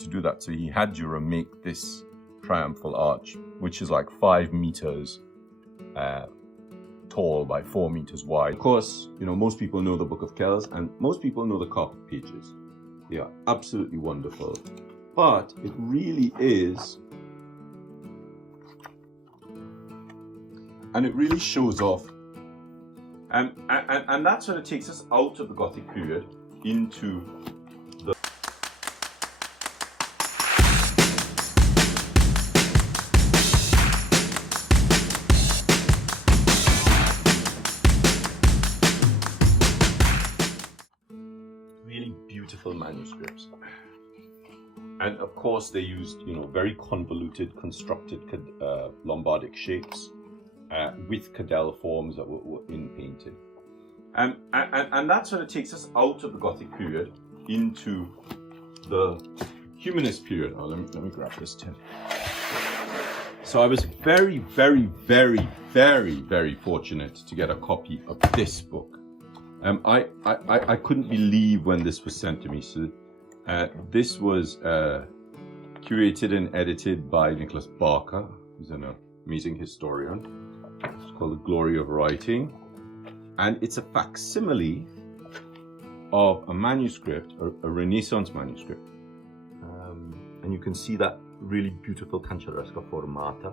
to do that. So he had Dürer make this triumphal arch, which is like 5 meters tall by 4 meters wide. Of course, you know, most people know the Book of Kells and most people know the carpet pages. They are absolutely wonderful. But it really is, and it really shows off. And that sort of takes us out of the Gothic period into the really beautiful manuscripts. And of course they used, you know, very convoluted, constructed Lombardic shapes with cadell forms that were in-painted. And that sort of takes us out of the Gothic period into the Humanist period. Oh, let me grab this tin. So I was very, very, very, very, very fortunate to get a copy of this book. I couldn't believe when this was sent to me. So this was curated and edited by Nicholas Barker, who's an amazing historian. It's called The Glory of Writing. And it's a facsimile of a manuscript, a Renaissance manuscript. And you can see that really beautiful cancelleresca formata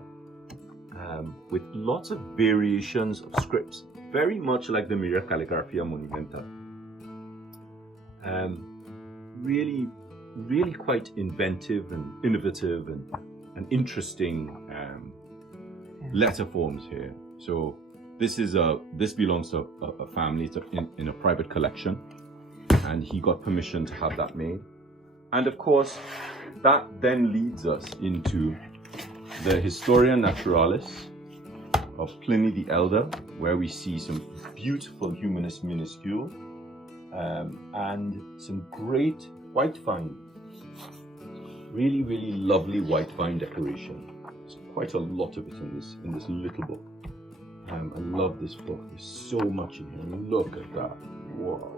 with lots of variations of scripts, very much like the Myria Calligraphy Monumenta. Really, really quite inventive and innovative and interesting letter forms here. So this belongs to a family. It's in a private collection, and he got permission to have that made. And of course, that then leads us into the Historia Naturalis of Pliny the Elder, where we see some beautiful humanist minuscule and some great white vine, really, really lovely white vine decoration. There's quite a lot of it in this little book. I love this book. There's so much in here. Look at that. Whoa.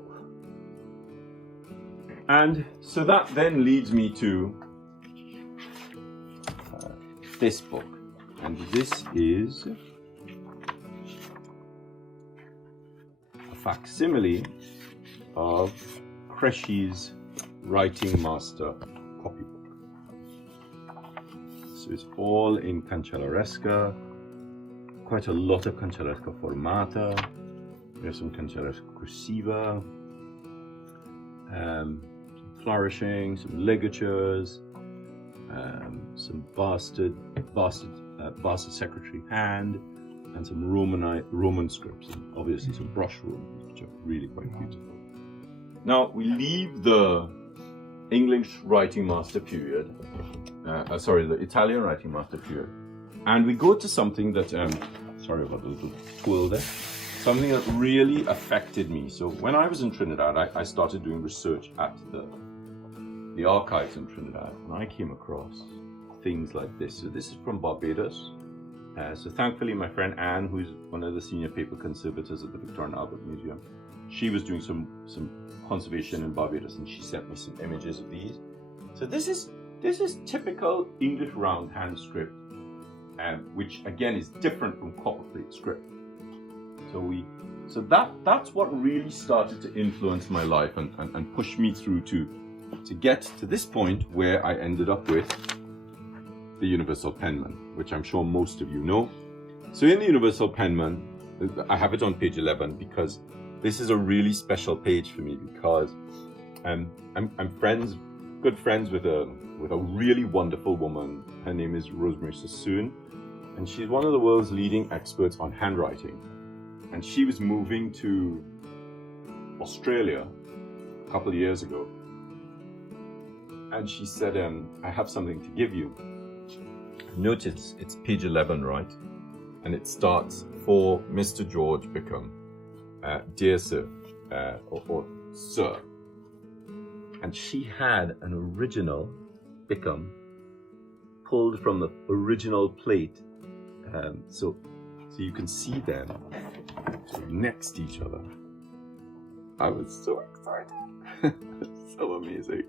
And so that then leads me to this book. And this is a facsimile of Cresci's Writing Master copybook. So it's all in cancelleresca. Quite a lot of cancelleresca formata. We have some cancelleresca cursiva, some flourishing, some ligatures, some bastard secretary hand, and some Roman scripts, and obviously some brush Romans, which are really quite beautiful. Now we leave the English writing master period, the Italian writing master period, and we go to something that, sorry about the little twirl there, something that really affected me. So when I was in Trinidad, I started doing research at the archives in Trinidad, and I came across things like this. So this is from Barbados. So thankfully my friend Anne, who's one of the senior paper conservators at the Victoria and Albert Museum, she was doing some conservation in Barbados, and she sent me some images of these. So this is typical English round hand script, which again is different from copperplate script. So that's what really started to influence my life and push me through to get to this point where I ended up with the Universal Penman, which I'm sure most of you know. So in the Universal Penman, I have it on page 11 because this is a really special page for me, because I'm good friends with a really wonderful woman. Her name is Rosemary Sassoon, and she's one of the world's leading experts on handwriting. And she was moving to Australia a couple of years ago, and she said, I have something to give you. Notice it's page 11, right? And it starts, for Mr. George Bickham, dear sir, or sir. And she had an original Bickham pulled from the original plate. So you can see them sort of next to each other. I was so excited. So amazing.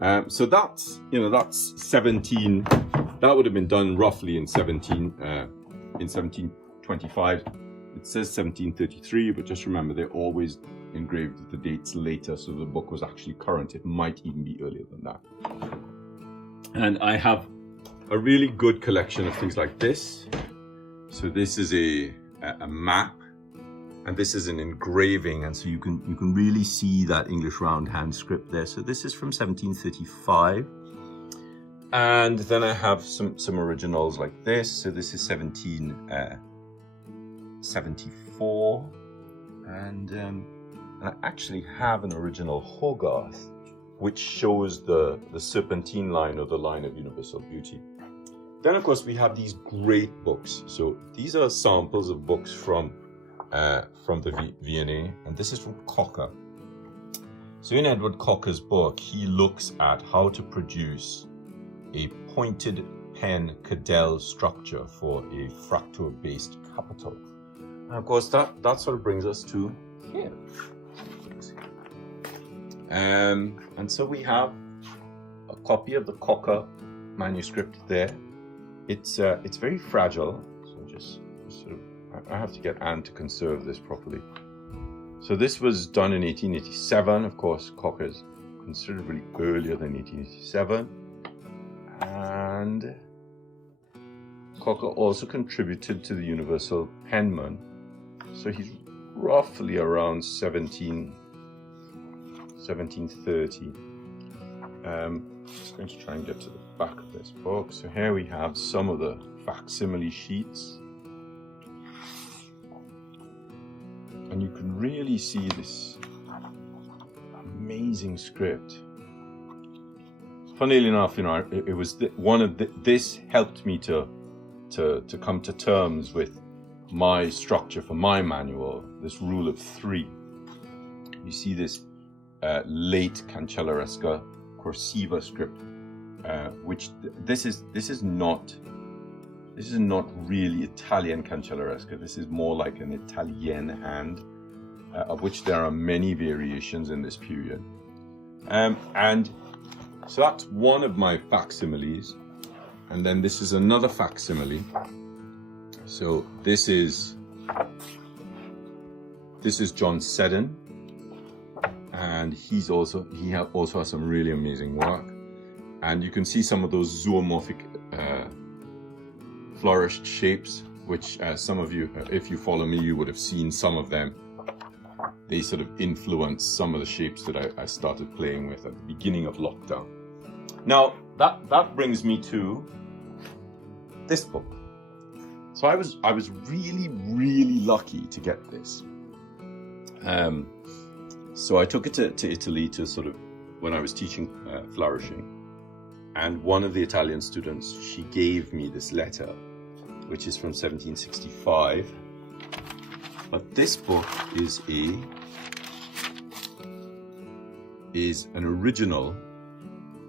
So that's 17. That would have been done roughly in 1725. It says 1733, but just remember they're always engraved the dates later, so the book was actually current. It might even be earlier than that. And I have a really good collection of things like this. So this is a map, and this is an engraving, and so you can really see that English roundhand script there. So this is from 1735. And then I have some originals like this. So this is 1774, and I actually have an original Hogarth, which shows the serpentine line, or the line of universal beauty. Then of course we have these great books. So these are samples of books from the V&A, and this is from Cocker. So in Edward Cocker's book, he looks at how to produce a pointed pen cadell structure for a fracture-based capital. And of course that sort of brings us to here. And so we have a copy of the Cocker manuscript there. It's very fragile, so just sort of, I have to get Anne to conserve this properly. So this was done in 1887. Of course, Cocker's considerably earlier than 1887. And Cocker also contributed to the Universal Penman. So he's roughly around 1730. Just going to try and get to the back of this book. So here we have some of the facsimile sheets. And you can really see this amazing script. Funnily enough, it was this helped me to come to terms with my structure for my manual, this rule of 3. You see this late Cancellaresca Corsiva script, which this is not really Italian Cancellaresca. This is more like an Italian hand, of which there are many variations in this period. And so that's one of my facsimiles, and then this is another facsimile. So this is John Seddon, and he also has some really amazing work. And you can see some of those zoomorphic flourished shapes, which some of you, if you follow me, you would have seen some of them. They sort of influence some of the shapes that I started playing with at the beginning of lockdown. Now, that brings me to this book. So I was really, really lucky to get this. So I took it to Italy to sort of, when I was teaching flourishing. And one of the Italian students, she gave me this letter, which is from 1765. But this book is an original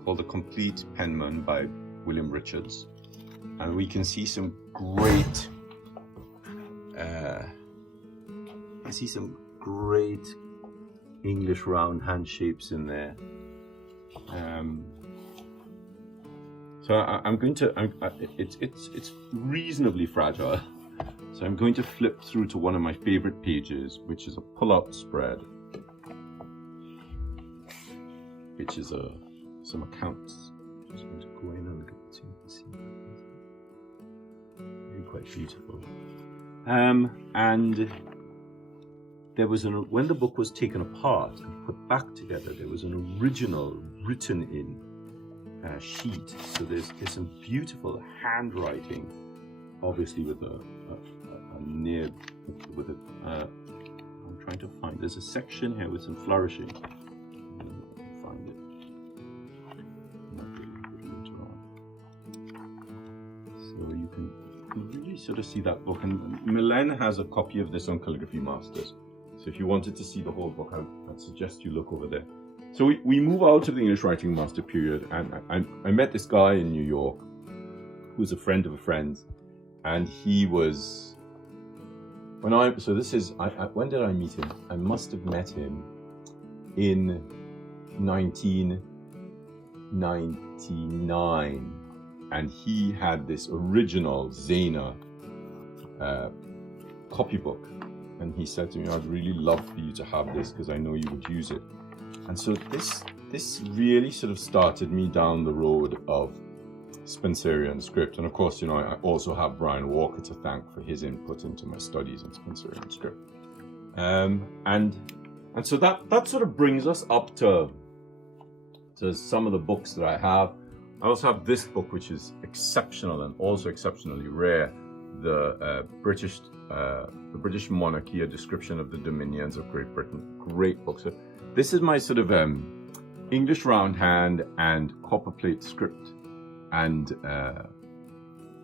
called The Complete Penman by William Richards. And we can see some great, English round hand shapes in there. So it's reasonably fragile. So I'm going to flip through to one of my favorite pages, which is a pull-out spread, which is some accounts. Just going to go in a little bit so you can see. Really quite beautiful. And there was when the book was taken apart and put back together, there was an original written in sheet. So there's some beautiful handwriting, obviously with a nib, with a. I'm trying to find. There's a section here with some flourishing. Find it. So you can really sort of see that book. And Milan has a copy of this on Calligraphy Masters. So if you wanted to see the whole book, I'd suggest you look over there. So we move out of the English Writing Master period, and I met this guy in New York who was a friend of a friend's, and he was, when did I meet him? I must have met him in 19 1999, and he had this original Xena copybook, and he said to me, "I'd really love for you to have this because I know you would use it." And so this really sort of started me down the road of Spencerian script. And of course, I also have Brian Walker to thank for his input into my studies in Spencerian script. And so that sort of brings us up to some of the books that I have. I also have this book, which is exceptional and also exceptionally rare, the British Monarchy, a description of the dominions of Great Britain. Great book. So this is my sort of English roundhand and copperplate script and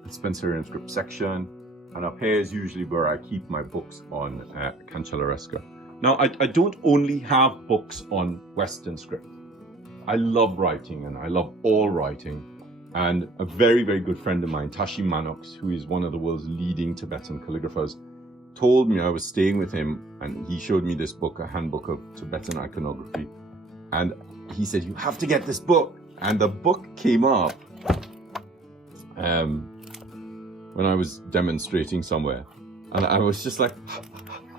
Spencerian script section. And up here is usually where I keep my books on Cancellaresca. Now, I don't only have books on Western script. I love writing, and I love all writing. And a very, very good friend of mine, Tashi Manox, who is one of the world's leading Tibetan calligraphers, told me, I was staying with him, and he showed me this book, a handbook of Tibetan iconography. And he said, "You have to get this book." And the book came up when I was demonstrating somewhere. And I was just like,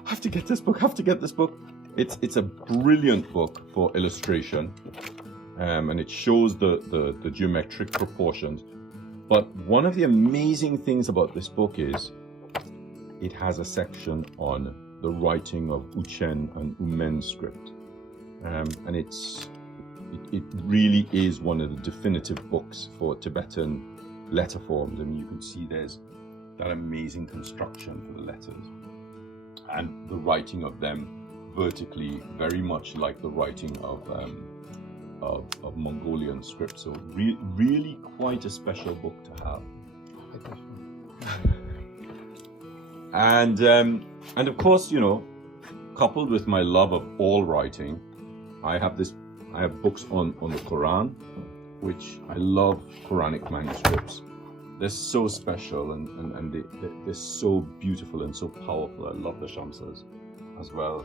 have to get this book, have to get this book. It's a brilliant book for illustration. And it shows the geometric proportions. But one of the amazing things about this book is it has a section on the writing of Uchen and Umen script. And it really is one of the definitive books for Tibetan letter forms. I mean, you can see there's that amazing construction for the letters. And the writing of them vertically, very much like the writing of Mongolian script. So really quite a special book to have. And of course, coupled with my love of all writing, I have books on the Quran, which I love. Quranic manuscripts. They're so special and they're so beautiful and so powerful. I love the Shamsas as well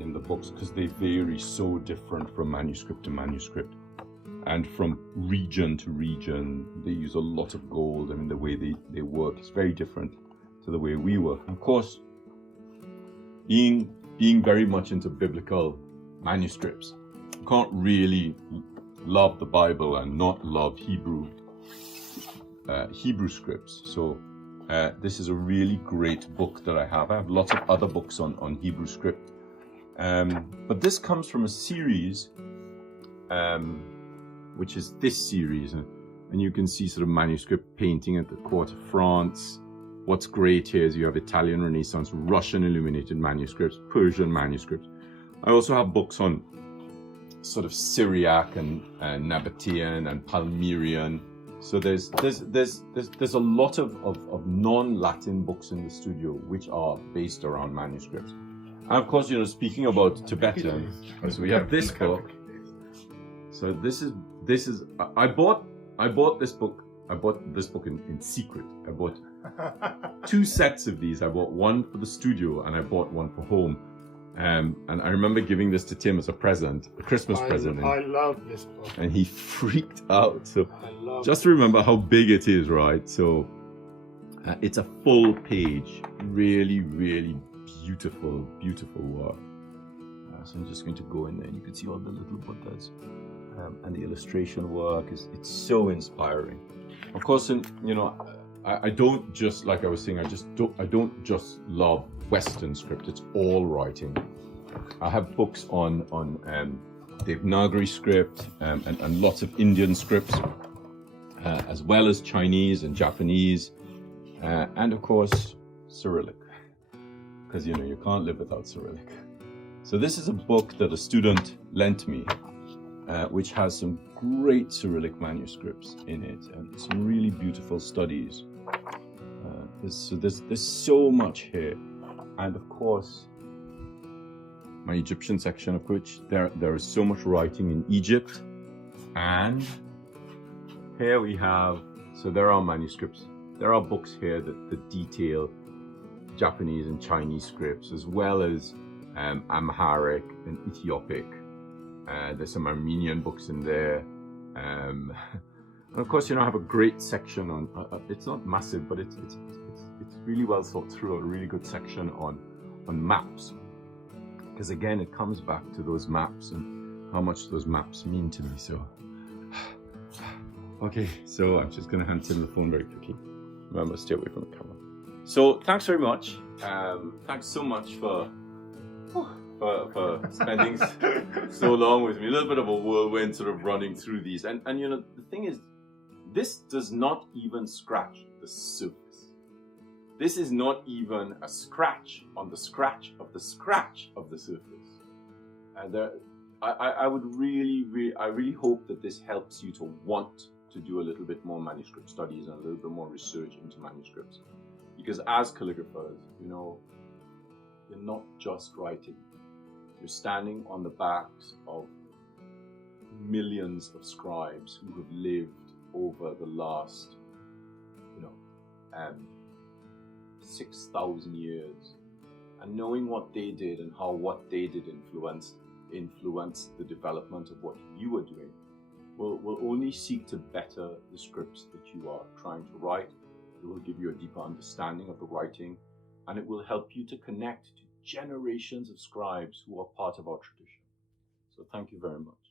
in the books, because they vary so different from manuscript to manuscript and from region to region. They use a lot of gold. I mean, the way they work is very different to the way we work. Of course, being very much into biblical manuscripts, you can't really love the Bible and not love Hebrew scripts. So this is a really great book that I have. I have lots of other books on Hebrew script, but this comes from a series, which is this series, and you can see sort of manuscript painting at the court of France. What's great here is you have Italian Renaissance, Russian illuminated manuscripts, Persian manuscripts. I also have books on sort of Syriac and Nabatean and Palmyrian. So there's a lot of non-Latin books in the studio which are based around manuscripts. And of course, speaking about Tibetan, so we have this book. So this is I bought this book. I bought this book in secret. I bought 2 sets of these. I bought one for the studio and I bought one for home. And I remember giving this to Tim as a present, a Christmas present. I love this book. And he freaked out. So just remember how big it is, right? So it's a full page, really, really beautiful, beautiful work. So I'm just going to go in there and you can see all the little Buddhas. And the illustration work it's so inspiring. Of course, I don't just, like I was saying, I don't just love Western script. It's all writing. I have books on Devanagari script and lots of Indian scripts, as well as Chinese and Japanese, and of course Cyrillic, because you can't live without Cyrillic. So this is a book that a student lent me, which has some great Cyrillic manuscripts in it and some really beautiful studies. There's so much here. And of course, my Egyptian section, of which there is so much writing in Egypt. And here we have, so there are manuscripts. There are books here that detail Japanese and Chinese scripts, as well as Amharic and Ethiopic. There's some Armenian books in there. And of course, I have a great section on, it's not massive, but it's really well thought through, a really good section on maps. Because again, it comes back to those maps and how much those maps mean to me. So, okay, so I'm just going to hand Tim the phone very quickly. Remember, stay away from the camera. So, thanks very much. Thanks so much for spending so long with me. A little bit of a whirlwind sort of running through these. And the thing is, this does not even scratch the surface. This is not even a scratch on the scratch of the scratch of the surface. And I really hope that this helps you to want to do a little bit more manuscript studies and a little bit more research into manuscripts. Because as calligraphers, you're not just writing. You're standing on the backs of millions of scribes who have lived over the last, 6,000 years, and knowing what they did and how what they did influenced the development of what you are doing will only seek to better the scripts that you are trying to write. It will give you a deeper understanding of the writing, and it will help you to connect to generations of scribes who are part of our tradition. So thank you very much.